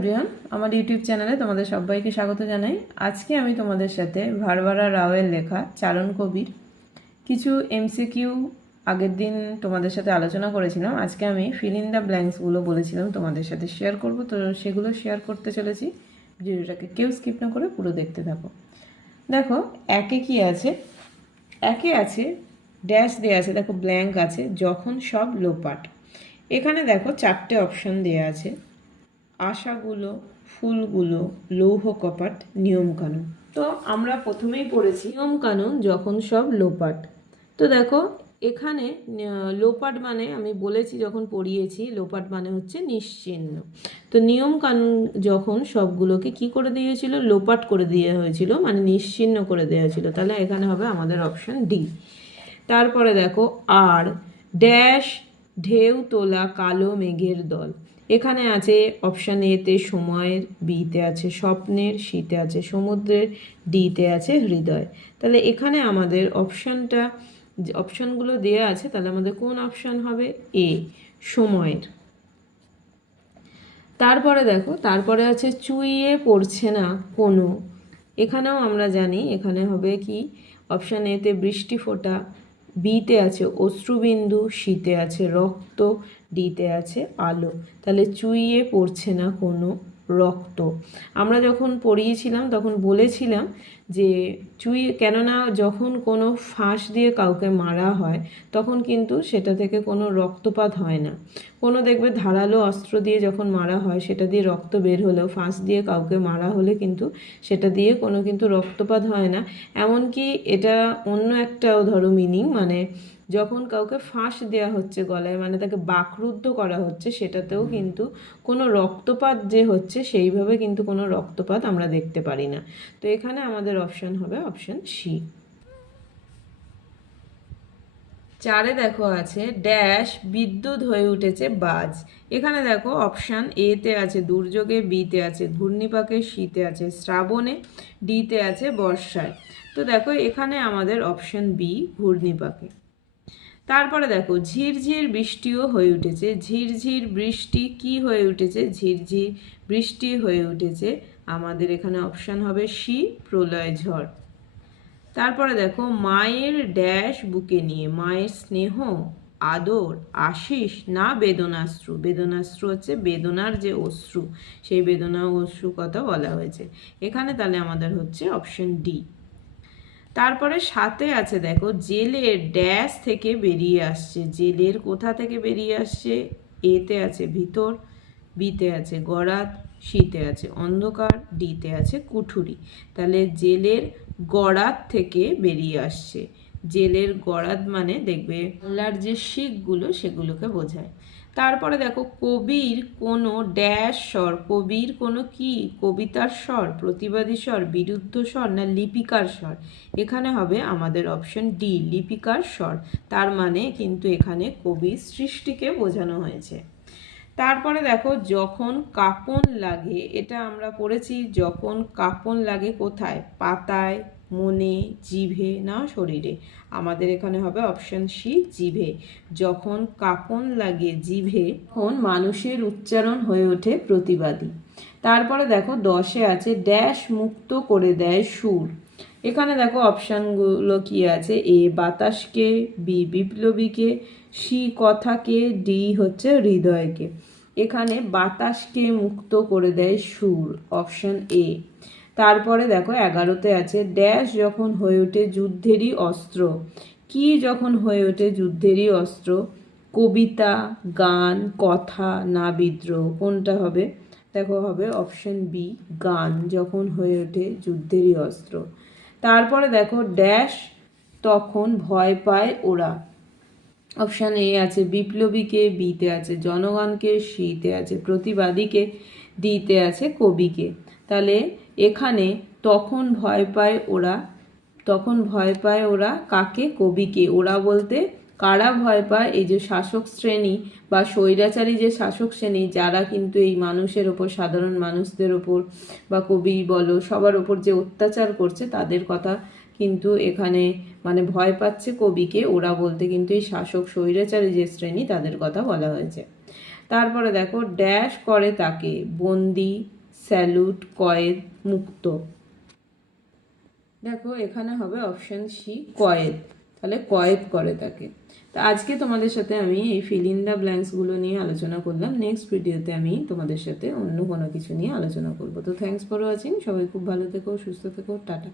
Everyone আমার YouTube চ্যানেলে তোমাদের সবাইকে স্বাগত জানাই। আজকে আমি তোমাদের সাথে ভারবারা রাওয়ের লেখা চারণ কবির কিছু এমসিকিউ আগের দিন তোমাদের সাথে আলোচনা করেছিলাম। আজকে আমি ফিল ইন দ্য ব্ল্যাঙ্কসগুলো বলেছিলাম তোমাদের সাথে শেয়ার করব। তো সেগুলো শেয়ার করতে চলেছি। ভিডিওটাকে কেউ স্কিপ না করে পুরো দেখতে থাকো। দেখো, একে কি আছে? একে আছে ড্যাশ দেওয়া আছে, দেখো ব্ল্যাঙ্ক আছে, যখন সব লোপাট। এখানে দেখো চারটে অপশন দেওয়া আছে। আশাগুলো, ফুলগুলো, লৌহ কপাট, নিয়মকানুন। তো আমরা প্রথমেই পড়েছি নিয়মকানুন যখন সব লোপাট। তো দেখো, এখানে লোপাট মানে আমি বলেছি যখন পড়িয়েছি, লোপাট মানে হচ্ছে নিশ্চিহ্ন তো নিয়ম কানুন যখন সবগুলোকে কি করে দিয়েছিল? লোপাট করে দেওয়া হয়েছিল মানে নিশ্চিহ্ন করে দেওয়া হয়েছিল। তাহলে এখানে হবে আমাদের অপশান ডি। তারপরে দেখো, আর, ড্যাশ, ঢেউ তোলা কালো মেঘের দল। এখানে আছে অপশান এতে সময়ের বিতে আছে স্বপ্নের শীতে আছে সমুদ্রের ডিতে আছে হৃদয়। তাহলে এখানে আমাদের অপশানটা অপশানগুলো দেওয়া আছে, তাহলে আমাদের কোন অপশান হবে? এ সময়ের। তারপরে দেখো, তারপরে আছে চুইয়ে পড়ছে না কোনো। এখানেও আমরা জানি, এখানে হবে কি? অপশান এতে বৃষ্টি ফোঁটা বিতে আছে অশ্রুবিন্দু শীতে আছে রক্ত ডিতে আছে আলো। তাহলে চুইয়ে পড়ছে না কোনো রক্ত। আমরা যখন পড়িয়েছিলাম, তখন বলেছিলাম যে চুই কেননা যখন কোনো ফাঁস দিয়ে কাউকে মারা হয়, তখন কিন্তু সেটা থেকে কোনো রক্তপাত হয় না। কোনো দেখবে ধারালো অস্ত্র দিয়ে যখন মারা হয়, সেটা দিয়ে রক্ত বের হলেও, ফাঁস দিয়ে কাউকে মারা হলে কিন্তু সেটা দিয়ে কোনো কিন্তু রক্তপাত হয় না। এমনকি এটা অন্য একটাও ধরো মিনিং মানে যখন কাউকে ফাঁস দেওয়া হচ্ছে গলায় মানে তাকে বাকরুদ্ধ করা হচ্ছে সেটাতেও কিন্তু কোনো রক্তপাত যে হচ্ছে সেইভাবে কিন্তু কোনো রক্তপাত আমরা দেখতে পারি না। তো এখানে আমাদের অপশন হবে অপশন সি চারে দেখো আছে ড্যাশ বিদ্যুৎ হয়ে উঠেছে বাজ। এখানে দেখো অপশান এতে আছে দুর্যোগে বিতে আছে ঘূর্ণিপাকে শীতে আছে শ্রাবণে ডিতে আছে বর্ষায়। তো দেখো এখানে আমাদের অপশান বি ঘূর্ণিপাকে। তারপরে দেখো, ঝিরঝির বৃষ্টিও হয়ে উঠেছে। ঝিরঝির বৃষ্টি কি হয়ে উঠেছে? ঝিরঝির বৃষ্টি হয়ে উঠেছে। আমাদের এখানে অপশান হবে সি প্রলয় ঝড়। তারপরে দেখো, মায়ের ড্যাশ বুকে নিয়ে, মায়ের স্নেহ, আদর আশিস না বেদনাশ্রু। বেদনাশ্রু হচ্ছে বেদনার যে অশ্রু। সেই বেদনা অশ্রু কথা বলা হয়েছে। এখানে তাহলে আমাদের হচ্ছে অপশন ডি তারপরে সাথে আছে, দেখো, জেলের ড্যাশ থেকে বেরিয়ে আসছে। জেলের কোথা থেকে বেরিয়ে আসছে? এতে আছে ভিতর বিতে আছে গড়াত শীতে আছে অন্ধকার ডিতে আছে কুঠুরি। তাহলে জেলের গড়াত থেকে বেরিয়ে আসছে। জেলের গড়াত মানে দেখবে বাংলার যে শিখগুলো সেগুলোকে বোঝায়। তারপরে দেখো কবির কোনো ড্যাশ স্বর, কবির কোনো কি? কবিতার স্বর, প্রতিবাদী স্বর, বিরুদ্ধ স্বর না লিপিকার স্বর? এখানে হবে আমাদের অপশন ডি লিপিকার স্বর। তার মানে কিন্তু এখানে কবির সৃষ্টিকে বোঝানো হয়েছে। তারপরে দেখো যখন কাপন লাগে, এটা আমরা পড়েছি যখন কাপন লাগে কোথায়? পাতায়, মনে, জিভে, না শরীরে। আমাদের এখানে হবে অপশান সি জিভে। যখন কাপন লাগে জিভে, তখন মানুষের উচ্চারণ হয়ে ওঠে প্রতিবাদী। তারপরে দেখো দশে আছে ড্যাশ মুক্ত করে দেয় সুর। এখানে দেখো অপশানগুলো কি আছে? এ বাতাসকে, বি বিপ্লবীকে, সি কথাকে, ডি হচ্ছে হৃদয়কে। এখানে বাতাসকে মুক্ত করে দেয় সুর, অপশন এ। তারপরে দেখো, এগারোতে আছে, ড্যাশ যখন হয়ে ওঠে যুদ্ধেরই অস্ত্র। কি যখন হয়ে ওঠে যুদ্ধেরই অস্ত্র? কবিতা, গান, কথা, না বিদ্রোহ, কোনটা হবে? দেখো, হবে অপশন বি, গান যখন হয়ে ওঠে যুদ্ধেরই অস্ত্র। তারপরে দেখো, ড্যাশ তখন ভয় পায় ওরা। অপশান এ আছে বিপ্লবীকে বিতে আছে জনগণকে সিতে আছে প্রতিবাদীকে দিতে আছে কবিকে তাহলে এখানে তখন ভয় পায় ওরা, তখন ভয় পায় ওরা কাকে? কবিকে ওরা বলতে কারা ভয় পায়? এই যে শাসক শ্রেণি বা স্বৈরাচারী যে শাসক শ্রেণি, যারা কিন্তু এই মানুষের ওপর, সাধারণ মানুষদের ওপর বা কবি বলো, সবার ওপর যে অত্যাচার করছে, তাদের কথা কিন্তু এখানে মানে ভয় পাচ্ছে কবিকে। ওরা বলতে কিন্তু এই শাসক স্বৈরাচারী যে শ্রেণি, তাদের কথা বলা হয়েছে। তারপরে দেখো ড্যাশ করে তাকে, বন্দি স্যালুট কয়েদ, মুক্ত। দেখো, এখানে হবে অপশন সি কয়েদ। তাহলে কয়েদ করে তাকে। তো আজকে তোমাদের সাথে আমি এই ফিল দ্য ব্ল্যাঙ্কসগুলো নিয়ে আলোচনা করলাম। নেক্সট ভিডিওতে আমি তোমাদের সাথে অন্য কোনো কিছু নিয়ে আলোচনা করব। তো থ্যাঙ্কস ফর ওয়াচিং সবাই খুব ভালো থেকো, সুস্থ থেকো। টাটা।